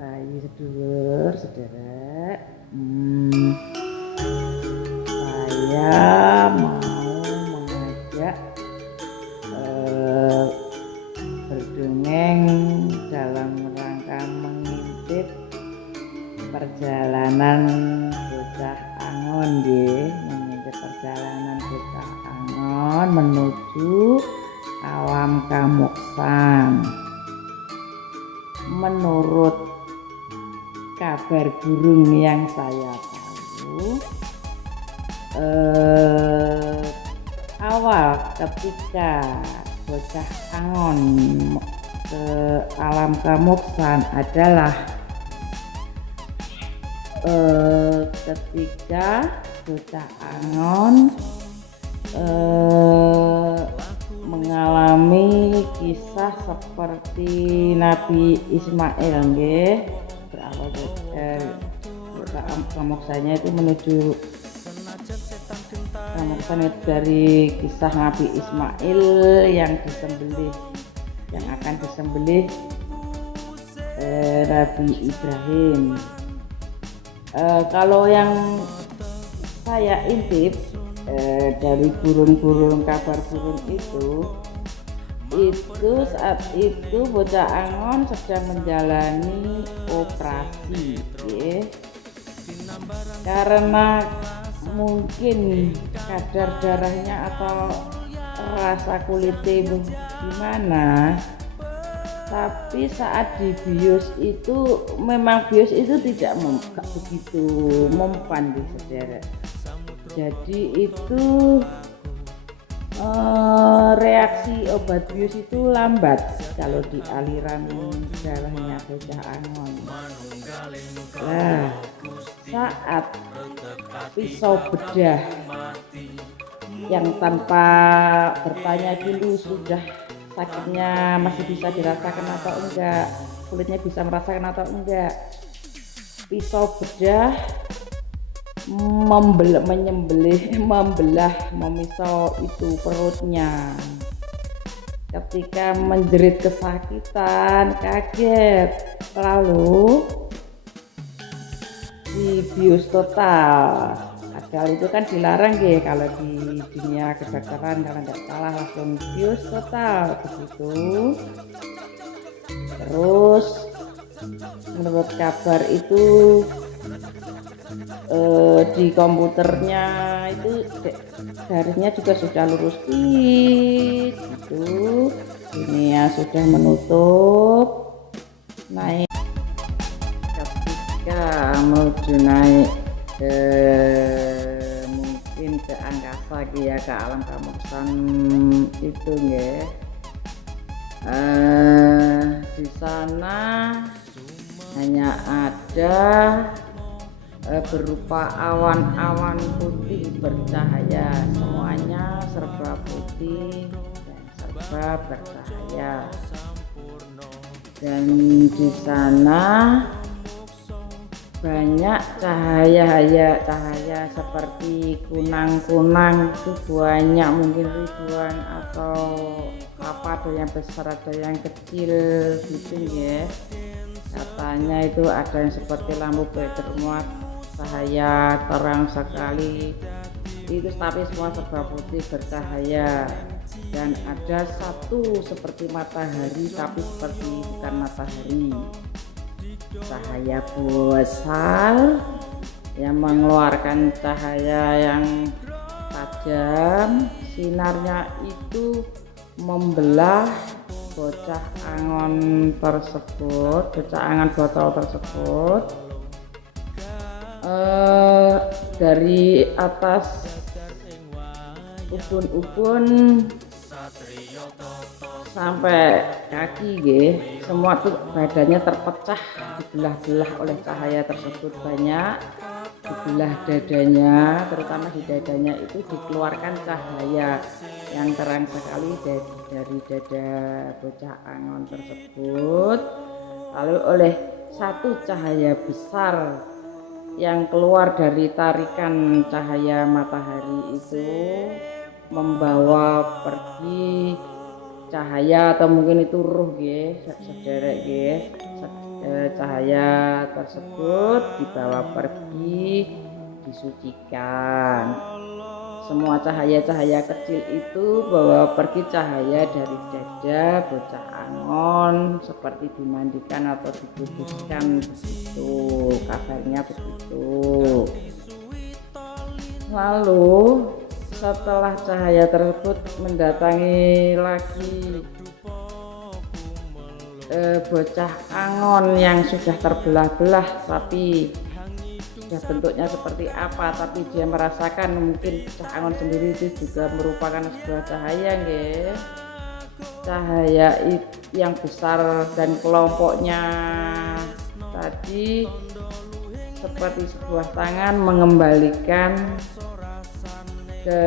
Bayi sedulur sederek, saya mau mengajak berdongeng dalam rangka mengintip perjalanan bocah angon mengintip perjalanan bocah angon menuju alam kamuksan. Menurut kabar burung yang saya tahu, awal ketika bocah angon ke alam kamuksan adalah ketika bocah angon mengalami kisah seperti Nabi Ismail berawal dari kamuksannya itu menuju kamuksan itu dari kisah Nabi Ismail yang akan disembelih Nabi Ibrahim. Kalau yang saya intip dari burung-burung kabar burung itu saat itu bocah angon sedang menjalani operasi karena mungkin kadar darahnya atau rasa kulitnya gimana, tapi saat dibius itu memang bius itu tidak begitu mempan di sederek. Jadi itu reaksi obat bius itu lambat kalau di aliran darahnya bocah angon. Nah, saat pisau bedah yang tanpa bertanya dulu sudah sakitnya masih bisa dirasakan atau enggak, kulitnya bisa merasakan atau enggak, pisau bedah memisau itu perutnya. Ketika menjerit kesakitan, kaget, lalu dibius total. Padahal itu kan dilarang kalau di dunia kedokteran, kalau nggak salah langsung bius total begitu. Terus menurut kabar itu di komputernya itu garisnya juga sudah lurus gitu. Ini ya sudah menutup. Naik ketika menuju naik mungkin ke angkasa ke alam kamuksan itu di sana hanya ada berupa awan-awan putih bercahaya, semuanya serba putih dan serba bercahaya. Dan di sana banyak cahaya seperti kunang-kunang itu banyak, mungkin ribuan atau apa, ada yang besar ada yang kecil gitu katanya itu ada yang seperti lampu bermuat cahaya terang sekali itu, tapi semua serba putih bercahaya. Dan ada satu seperti matahari tapi seperti bukan matahari, cahaya besar yang mengeluarkan cahaya yang tajam, sinarnya itu membelah bocah angon botol tersebut dari atas ubun-ubun sampai kaki semua tuh badannya terpecah, dibelah-belah oleh cahaya tersebut. Banyak dibelah dadanya, terutama di dadanya itu dikeluarkan cahaya yang terang sekali dari dada bocah angon tersebut. Lalu oleh satu cahaya besar yang keluar dari tarikan cahaya matahari itu membawa pergi cahaya, atau mungkin itu ruh sederek cahaya tersebut dibawa pergi, disucikan. Semua cahaya-cahaya kecil itu bawa pergi cahaya dari dada bocah angon, seperti dimandikan atau dikuduskan, begitu kabarnya begitu. Lalu setelah cahaya tersebut mendatangi lagi bocah angon yang sudah terbelah-belah, tapi sudah bentuknya seperti apa, tapi dia merasakan mungkin bocah angon sendiri itu juga merupakan sebuah cahaya, nggih. Cahaya yang besar dan kelompoknya tadi seperti sebuah tangan mengembalikan ke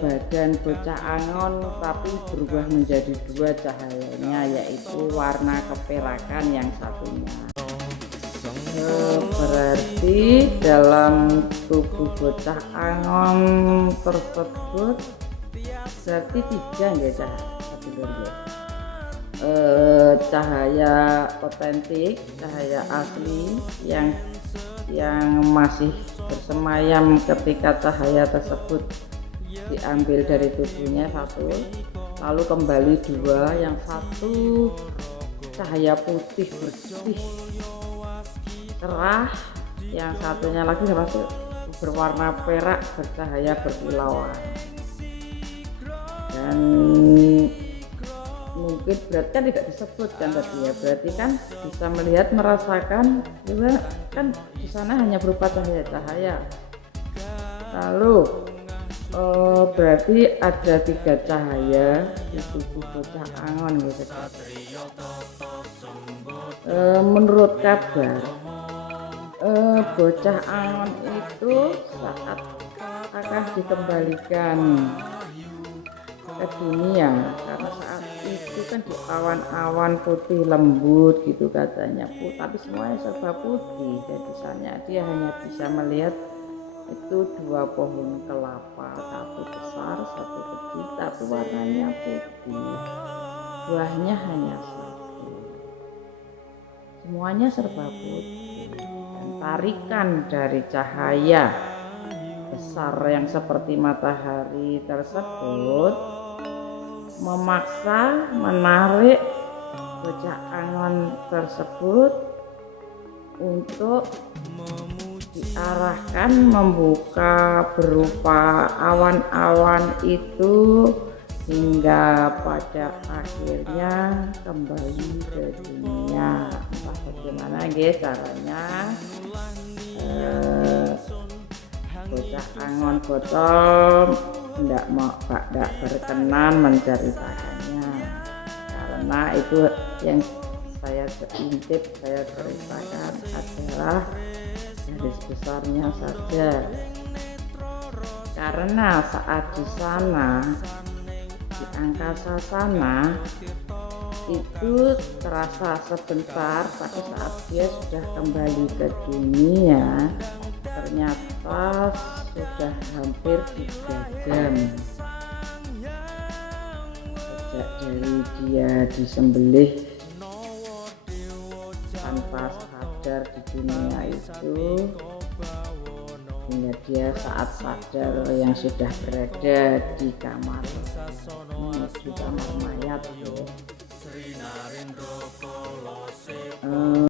badan bocah angon, tapi berubah menjadi dua cahayanya, yaitu warna keperakan yang satunya. Berarti dalam tubuh bocah angon tersebut berarti tiga ya cahaya otentik, cahaya asli yang masih bersemayam ketika cahaya tersebut diambil dari tubuhnya satu, lalu kembali dua, yang satu cahaya putih bersih cerah, yang satunya lagi masih berwarna perak bercahaya berkilauan. Dan mungkin berarti kan tidak disebutkan tadi ya, berarti kan bisa melihat merasakan juga kan di sana hanya berupa cahaya-cahaya. Lalu berarti ada tiga cahaya di tubuh bocah angon gitu. Menurut kabar bocah angon itu saat akan dikembalikan ke dunia, karena saat itu kan di awan-awan putih lembut gitu katanya, tapi semuanya serba putih, dan di sana dia hanya bisa melihat itu dua pohon kelapa, satu besar satu kecil, tapi warnanya putih, buahnya hanya satu, semuanya serba putih, dan tarikan dari cahaya besar yang seperti matahari tersebut memaksa menarik bocah angon tersebut untuk diarahkan membuka berupa awan-awan itu, hingga pada akhirnya kembali ke dunia. Entah bagaimana guys caranya bocah angon botol tidak berkenan menceritakannya, karena itu yang saya ceritakan adalah garis besarnya saja, karena saat di sana di angkasa sana itu terasa sebentar, tapi saat dia sudah kembali ke dunia ternyata sudah hampir 3 jam sejak dari dia disembelih tanpa sadar di dunia itu, hingga dia saat sadar yang sudah berada di kamar mayat.